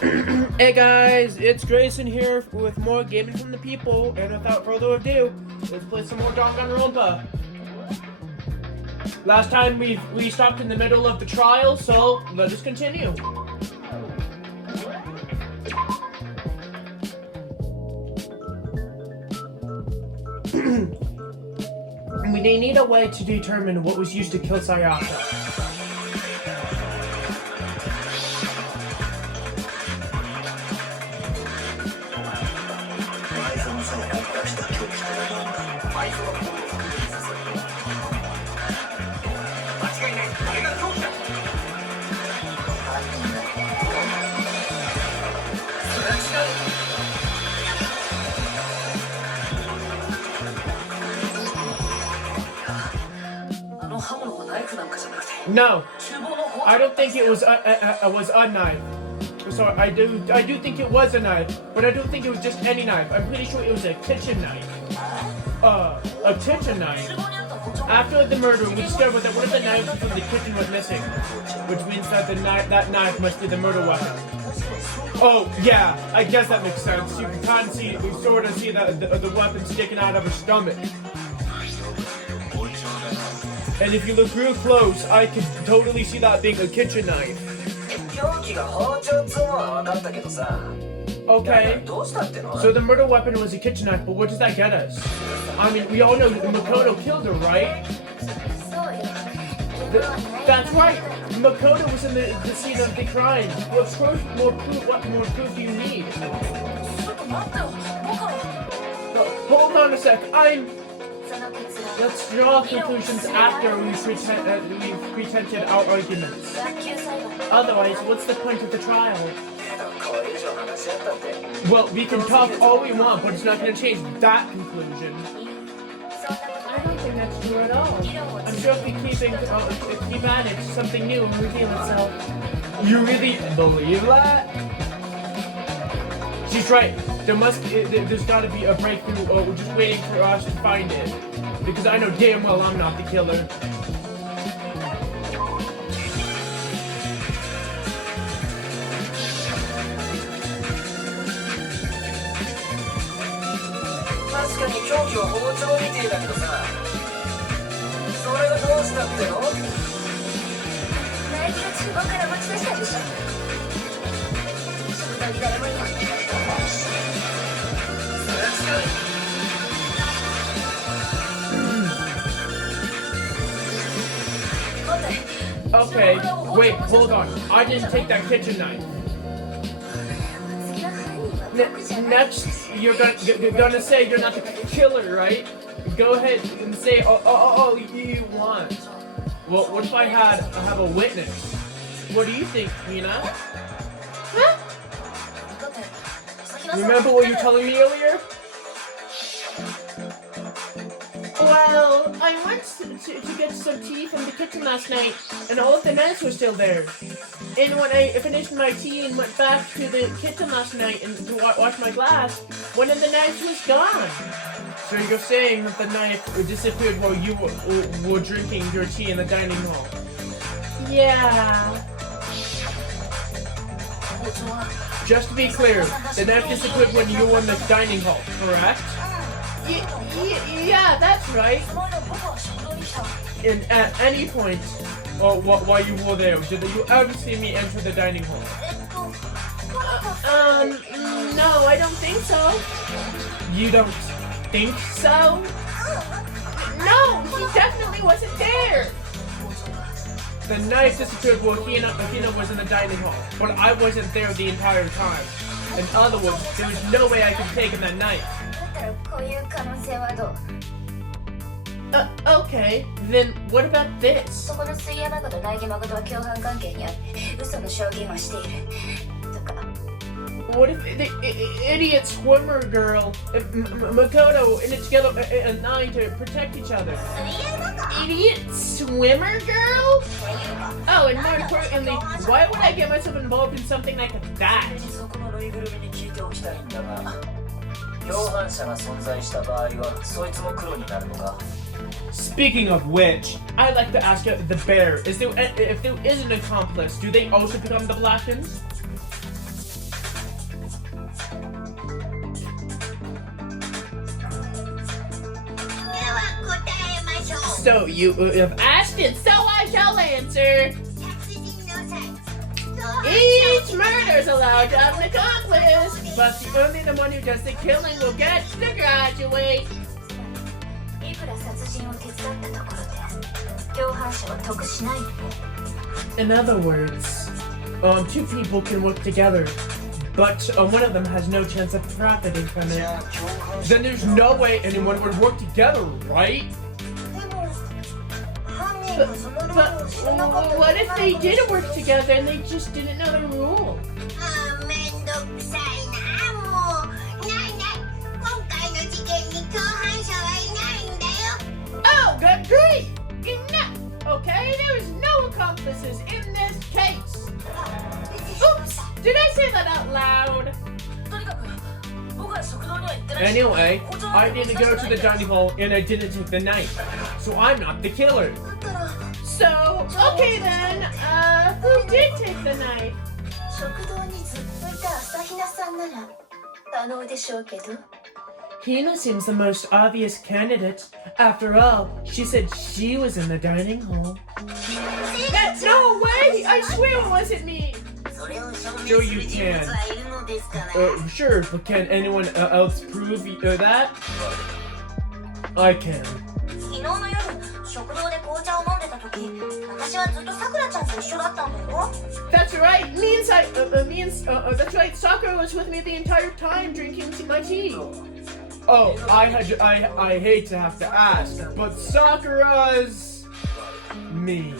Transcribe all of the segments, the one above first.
Hey guys, it's Grayson here with more gaming from the people, and without further ado, let's play some more Danganronpa. Last time we stopped in the middle of the trial, so let us continue. We need a way to determine what was used to kill Sayaka. No, I don't think it was a knife. So I do think it was a knife, but I don't think it was just any knife. I'm pretty sure it was a kitchen knife. A kitchen knife. After the murder, we discovered that one of the knives from the kitchen was missing, which means that that knife must be the murder weapon. Oh yeah, I guess that makes sense. You can sort of see that the weapon sticking out of her stomach. And if you look real close, I can totally see that being a kitchen knife. Okay, so the murder weapon was a kitchen knife, but what does that get us? I mean, we all know that Makoto killed her, right? That's right! Makoto was in the scene of the crime. What more proof do you need? Hold on a sec, Let's draw conclusions after we've presented our arguments. Otherwise, what's the point of the trial? Well, we can talk all we want, but it's not going to change that conclusion. I don't think that's true at all. I'm sure if we keep at it, something new will reveal itself. You really believe that? She's right. There's got to be a breakthrough. We're just waiting for us to find it. Because I know damn well I'm not the killer. Okay, wait, hold on. I didn't take that kitchen knife. Next, you're gonna say you're not the killer, right? Go ahead and say all you want. Well, what if I have a witness? What do you think, Mina? Huh? Remember what you were telling me earlier? Well, I went to get some tea from the kitchen last night, and all of the knives were still there. And when I finished my tea and went back to the kitchen last night and to wash my glass, one of the knives was gone. So you're saying that the knife disappeared while you were drinking your tea in the dining hall? Yeah. Just to be clear, the knife disappeared when you were in the dining hall, correct? Yeah, that's right. And at any point, while you were there, did you ever see me enter the dining hall? No, I don't think so. You don't think so? No, he definitely wasn't there. The knife disappeared while Hina was in the dining hall, but I wasn't there the entire time. In other words, there was no way I could have taken that knife. Okay, then what about this? What if the idiot swimmer girl, Makoto, and it's together at 9 to protect each other? Idiot swimmer girl? Oh, and more importantly, why would I get myself involved in something like that? Speaking of which, I'd like to ask you, the bear, if there is an accomplice, do they also become the Blackens? So you have asked it, so I shall answer. Each murder's allowed to have an accomplice, but only the one who does the killing will get to graduate. いくら殺人を手伝ったところで共犯者は得しないよ。 In other words, two people can work together, but one of them has no chance of profiting from it. Then there's no way anyone would work together, right? But what if they did work together and they just didn't know the rule? Oh, good grief! Enough! Okay, there is no accomplices in this case. Oops! Did I say that out loud? Anyway, I didn't go to the dining hall and I didn't take the knife, so I'm not the killer. So, okay then, who did take the knife? 食堂にずっといた朝比奈さんなら可能でしょうけど。 Hina seems the most obvious candidate. After all, she said she was in the dining hall. No way! I swear it wasn't me! Sure you can. Sure, but can anyone else prove that? I can. 昨日の夜食堂で紅茶を飲んでた時私はずっとさくらちゃんと一緒だったんだよ。 That's right. That's right. Sakura was with me the entire time drinking my tea. Oh, I hate to have to ask, but Sakura's me.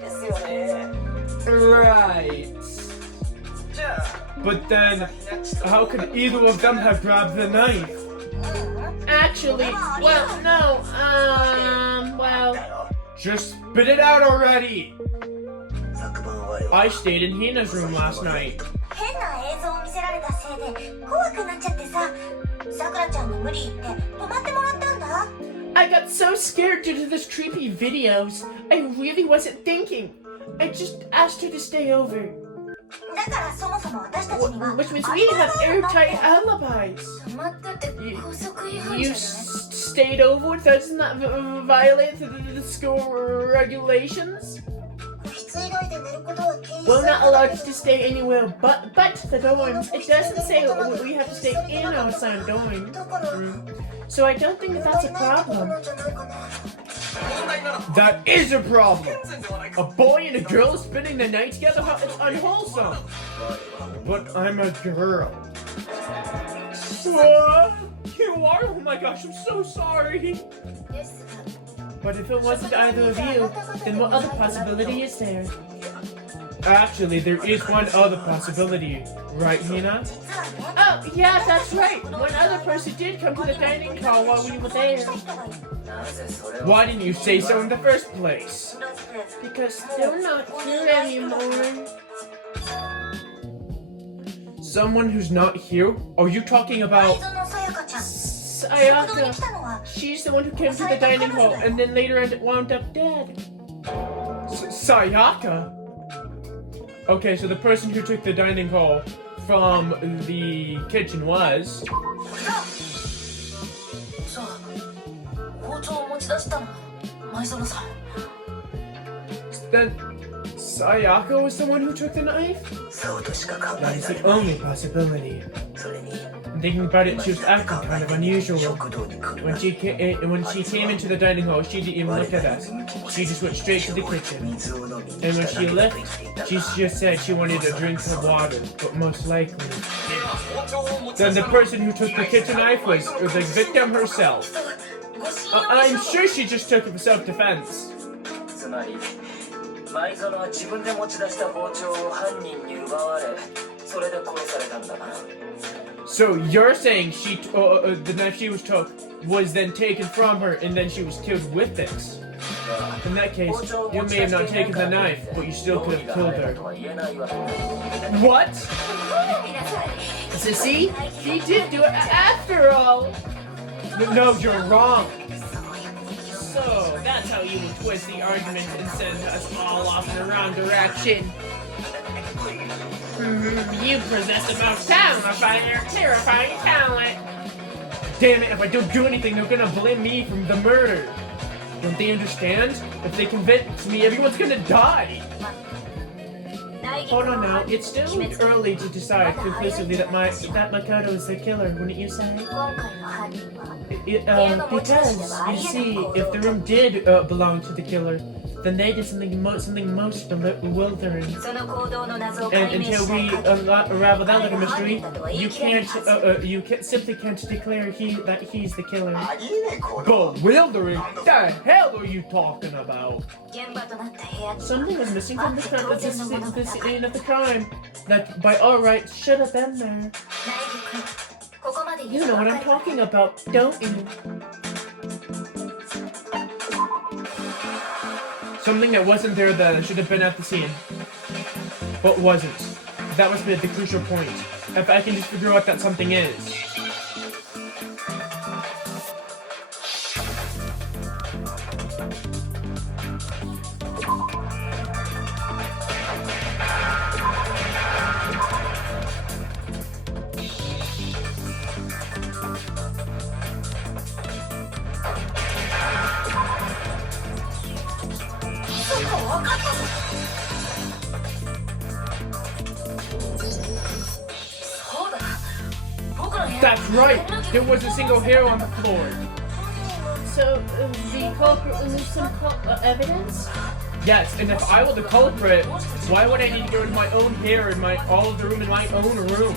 ですよね。 Right. But then, how could either of them have grabbed the knife? Actually, well, no, well... Just spit it out already! I stayed in Hina's room last night. 変な映像を見せられたせいで怖くなっちゃってさ、さくらちゃんの無理言って泊まってもらったんだ。 I got so scared due to those creepy videos. I really wasn't thinking. I just asked her to stay over. だからそもそも私たちには Which means we have airtight alibis. 泊まったって高速違反じ You ゃない？ stayed over? Doesn't that violate the school regulations? 個室以外で寝ることは禁止 We're not allowed to stay anywhere but the dorms. It doesn't say we have to stay in our assigned dorm. だから So I don't think that's a ないところ problem. なんじゃないかな。 That is a problem. A boy and a girl spending the night together, it's unwholesome. But I'm a girl. What? You are? Oh my gosh, I'm so sorry. ですが But if it wasn't either of you, then what other possibility is there? Actually, there is one other possibility, right, Hina? 実はね Oh, yeah, that's right. One other person did come to the dining hall while we were there. Why didn't you say so in the first place? だって Because they're not here anymore. Someone who's not here? Are you talking 愛 about 園さやかちゃん食堂に Sayaka? 来たのは She's the one who came to the dining hall and then later wound up dead. Sayaka? Okay, so the person who took the dining hall from the kitchen was... さあ包丁を持ち出したの前園さん Then Sayaka was the one who took the knife? そうとしか考 That え is ら the れない only possibility. それに Thinking about it, she was acting kind of unusual. 食堂に来る When she came into the dining hall, she didn't even look at us. She just went straight to the kitchen. 水を飲み And when 来た she だけ left, と言っていた she just said she wanted a drink of water, but most likely. Then the person who took the kitchen knife was the victim herself. ご信用 I'm sure she just took it for self-defense. つまり前園は自分で持ち出した包丁を犯人に奪われそれで殺されたんだな So you're saying the knife she was took was then taken from her and then she was killed with this? In that case, you may have not taken the knife, but you still could have killed her. What? So see? He did do it after all! No, you're wrong! So, that's how you would twist the argument and send us all off in the wrong direction. You possess the most terrifying talent! Damn it, if I don't do anything, they're gonna blame me for the murder. Don't they understand? If they convince me, everyone's gonna die. Hold on now, it's still early to decide conclusively that Makoto is the killer, wouldn't you say? Because, you see, if the room did belong to the killer, then they did something most bewildering. And until we unravel that little mystery, you simply can't declare that he's the killer. Bewildering? What the hell are you talking about? Something was missing from the scene of the crime that, by all rights, should have been there. You know what I'm talking about, don't you? Something that wasn't there that should have been at the scene, but wasn't. That must be the crucial point. If I can just figure out what that something is. That's right! There was a single hair on the floor. So, the culprit removed some evidence? Yes, and if I were the culprit, why would I need to get rid of my own hair in all of the room in my own room?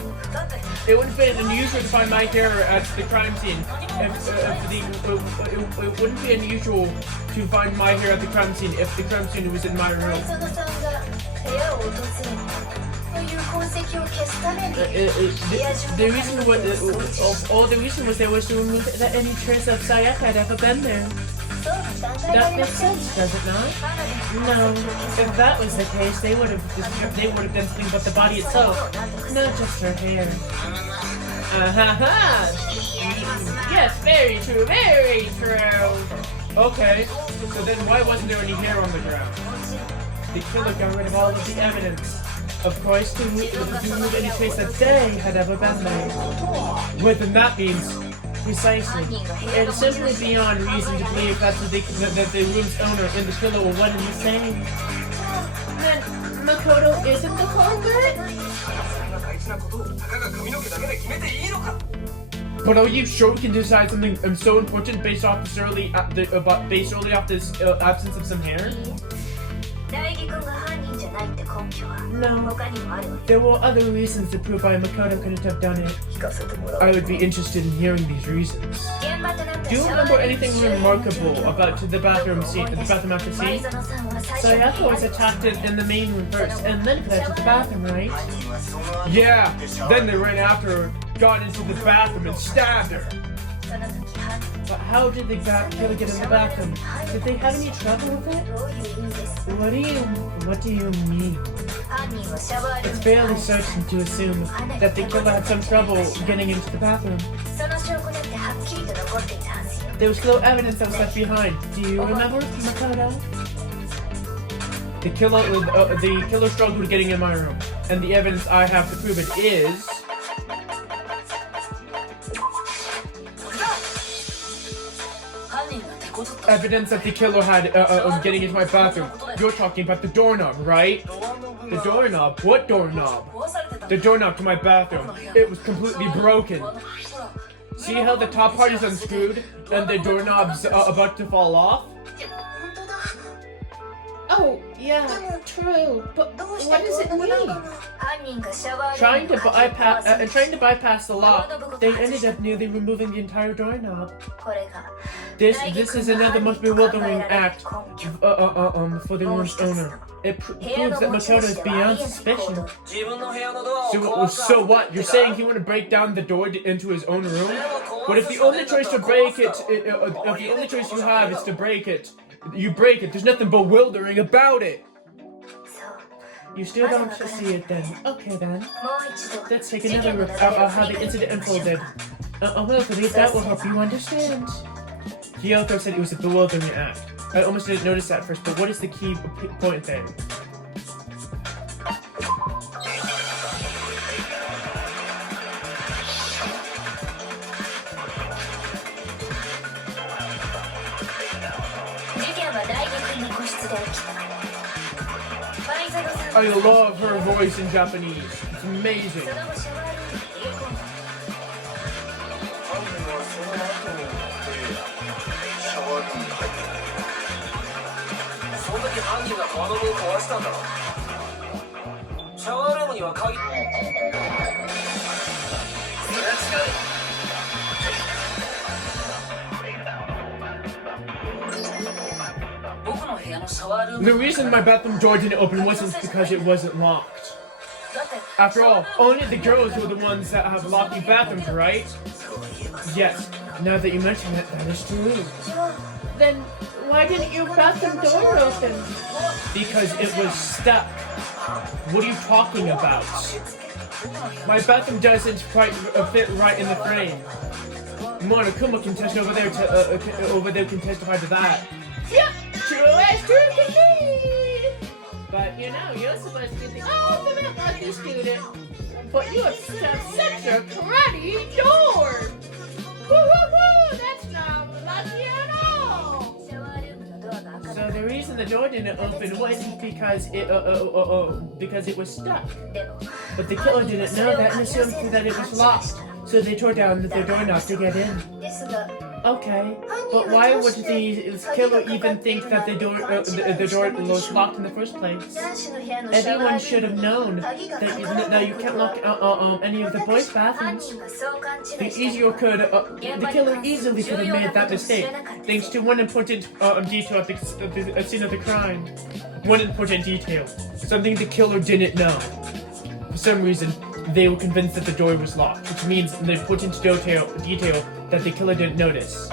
It would have been unusual to find my hair at the crime scene. It wouldn't be unusual to find my hair at the crime scene if the crime scene was in my room. The reason was there was to remove any trace of Sayaka had ever been there. That makes sense, does it not? No. If that was the case, they would have done something about the body itself, not just her hair. Yes, very true, very true. Okay, so then why wasn't there any hair on the ground? The killer got rid of all of the evidence. Of course, to remove any trace that they had ever been there. What then that means, precisely, it is simply beyond reason to believe that the room's owner and the killer were one and the same. Then Makoto isn't the culprit? But are you sure we can decide something so important based off this absence of some hair? No. There were other reasons to prove why Makoto couldn't have done it. I would be interested in hearing these reasons. Do you remember anything remarkable about the bathroom after scene? Sayaka was attacked in the main room first, and then fled to the bathroom, right? Yeah, then they ran after her, got into the bathroom and stabbed her. But how did the killer get in the bathroom? Did they have any trouble with it? What do you mean? It's fairly certain to assume that the killer had some trouble getting into the bathroom. There was no evidence that was left behind. Do you remember, Makoto? The killer struggled with getting in my room, and the evidence I have to prove it is evidence that the killer had getting into my bathroom. You're talking about the doorknob, right? The doorknob? What doorknob? The doorknob to my bathroom. It was completely broken. See how the top part is unscrewed and the doorknob's about to fall off? Oh, yeah, true. But what does it mean? Trying to bypass the lock, they ended up nearly removing the entire doorknob. This is another most bewildering act for the room's owner. It proves that Makoto is beyond suspicion. So what? You're saying he wanted to break down the door into his own room? But if the only choice to break it, if the only choice you have is to break it, you break it. There's nothing bewildering about it. You still don't see it then. Okay then. Let's take another look at how the incident unfolded. Well, believe that will help you understand. Kyoko said it was a bewildering act. I almost didn't notice that at first, but what is the key point there? I love her voice in Japanese. It's amazing. その後シャワールームに逃げ込んだ。犯人はその後のシャワールームに入った。その時犯人がドアノブを壊したんだろ。シャワールームには鍵。それは違う。僕の部屋のシャワールーム。 The reason my bathroom door didn't open wasn't because it wasn't locked. だって After all, only the girls were the ones that have locked bathrooms, right? Yes. Now that you mention it, that is true. Then why didn't your bathroom door open? Because it was stuck. What are you talking about? My bathroom doesn't quite fit right in the frame. Monokuma can test over there can testify to that. Yep, true as true can be. But you know, you're supposed to be the ultimate lucky student. But you have such a karate door. Woo-hoo-hoo! That's not lucky at all. シャワールームのドアが開か So な the reason the door didn't open wasn't because it was stuck. でも But the killer didn't know that and assumed that it was locked. So they tore down the doorknob to get in. ですが Okay, but why would the killer even think that the door was locked in the first place? 男子の部屋のシャワールーム Everyone should have known that you can't lock any of the boys' 犯 bathrooms. 人がそう勘違い The して killer easily could have made that mistake, thanks to one important detail at the scene of the crime. One important detail, something the killer didn't know. For some reason, they were convinced that the door was locked, which means the important detail that the killer didn't notice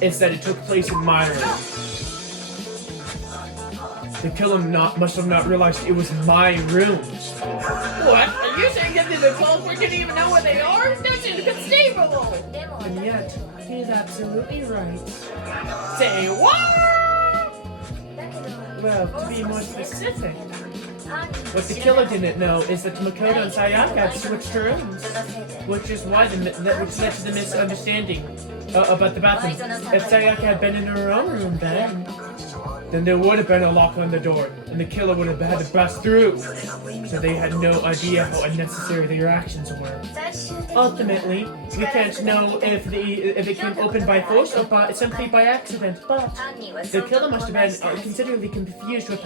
is that it took place in my room. The killer must have not realized it was my rooms. What? Are you saying that the culprit didn't even know where they are? That's inconceivable. でも And yet, he is absolutely right. Say what? だけど Well, to be more specific, 犯人 what the killer didn't know is that Makoto and Sayaka had switched rooms, そのせいで which is why which led to the misunderstanding about the bathroom. If Sayaka had been in her own room then there would have been a lock on the door, and the killer would have had to bust through. So they had no idea how unnecessary their actions were. 最終的に Ultimately, we can't know if it came open by force or simply by accident, but 犯人は the 相 killer 当 must have 混乱 been した。 considerably confused with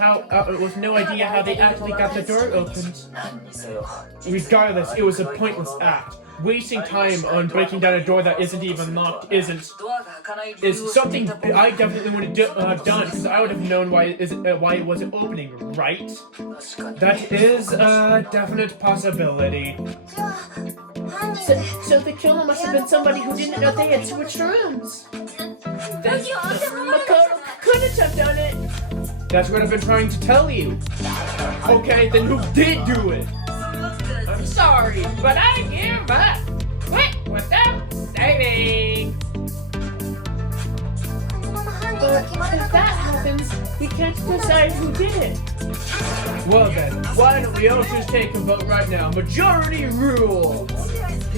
no idea how they actually got the door opened. 何にせよ Regardless, it was a pointless act. Wasting time on breaking down a door that isn't even locked ドアが開かない理由 is を知って something いた僕 I definitely would have done because I would have known why it wasn't opening, right? 確かに That is a definite possibility. じゃあ犯人 So the killer must have been somebody who didn't know they had switched rooms. Then Makoto couldn't have done it. That's what I've been trying to tell you. Okay, then who did do it? I'm sorry, but I give up. Quit without saving. But if that happens, we can't decide who did it. Well then, why don't we all just take a vote right now? Majority rule!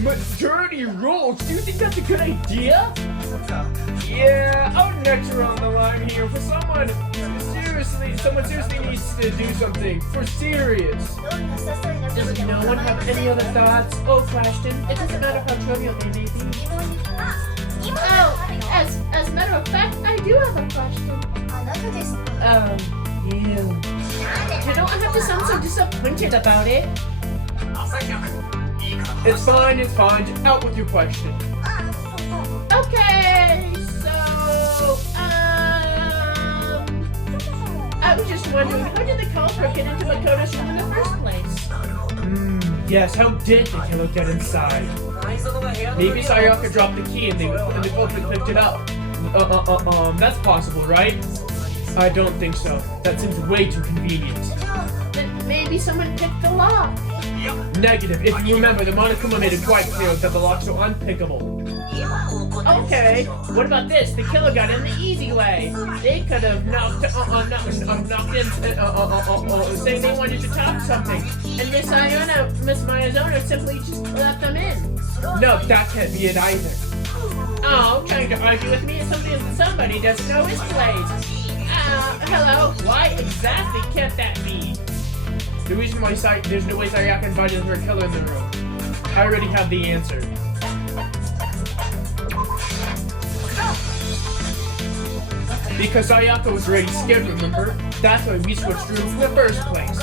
Majority rules? Do you think that's a good idea? Yeah, our necks are on the line here for someone seriously needs to do something. For serious. Does no one have any other thoughts or questions? It doesn't matter how trivial they may be. Oh, as a matter of fact, I do have a question. You. You don't have to sound so disappointed about it. It's fine, Just out with your question. Okay, so, I was just wondering, how did the culprit get into Makoto's room in the first place? Yes, how did the killer get inside? 内臓が部屋の Maybe Sayaka dropped the key and the culprit picked it up. That's possible, right? I don't think so. That seems way too convenient. Then maybe someone picked the lock. Negative. If you remember, the Monokuma made it quite clear that the locks are unpickable. Okay, what about this? The killer got in the easy way. They could have knocked in, saying they wanted to talk something, and Miss Miyazona simply just let them in. No, that can't be it either. Oh, trying to argue with me is something that somebody doesn't know his place. Hello, why exactly can't that be? The reason why there's no way Sayaka invited her killer in the room. I already have the answer. Because Sayaka was already scared, remember? That's why we switched rooms in the first place.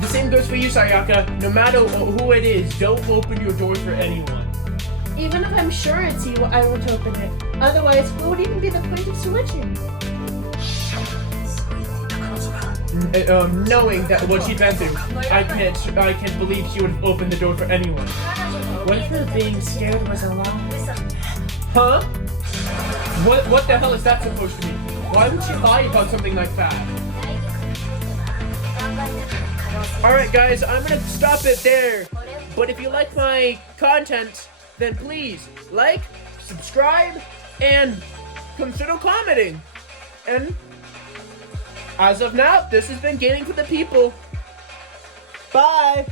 The same goes for you, Sayaka. No matter who it is, don't open your door for anyone. Even if I'm sure it's you, I won't open it. Otherwise, what would even be the point of switching? Knowing that what she'd been through, I can't believe she would have opened the door for anyone. What if her being scared was a lie? Huh? What the hell is that supposed to mean? Why would she lie about something like that? Alright guys, I'm gonna stop it there. But if you like my content, then please like, subscribe, and consider commenting. And as of now, this has been Gaming for the People. Bye!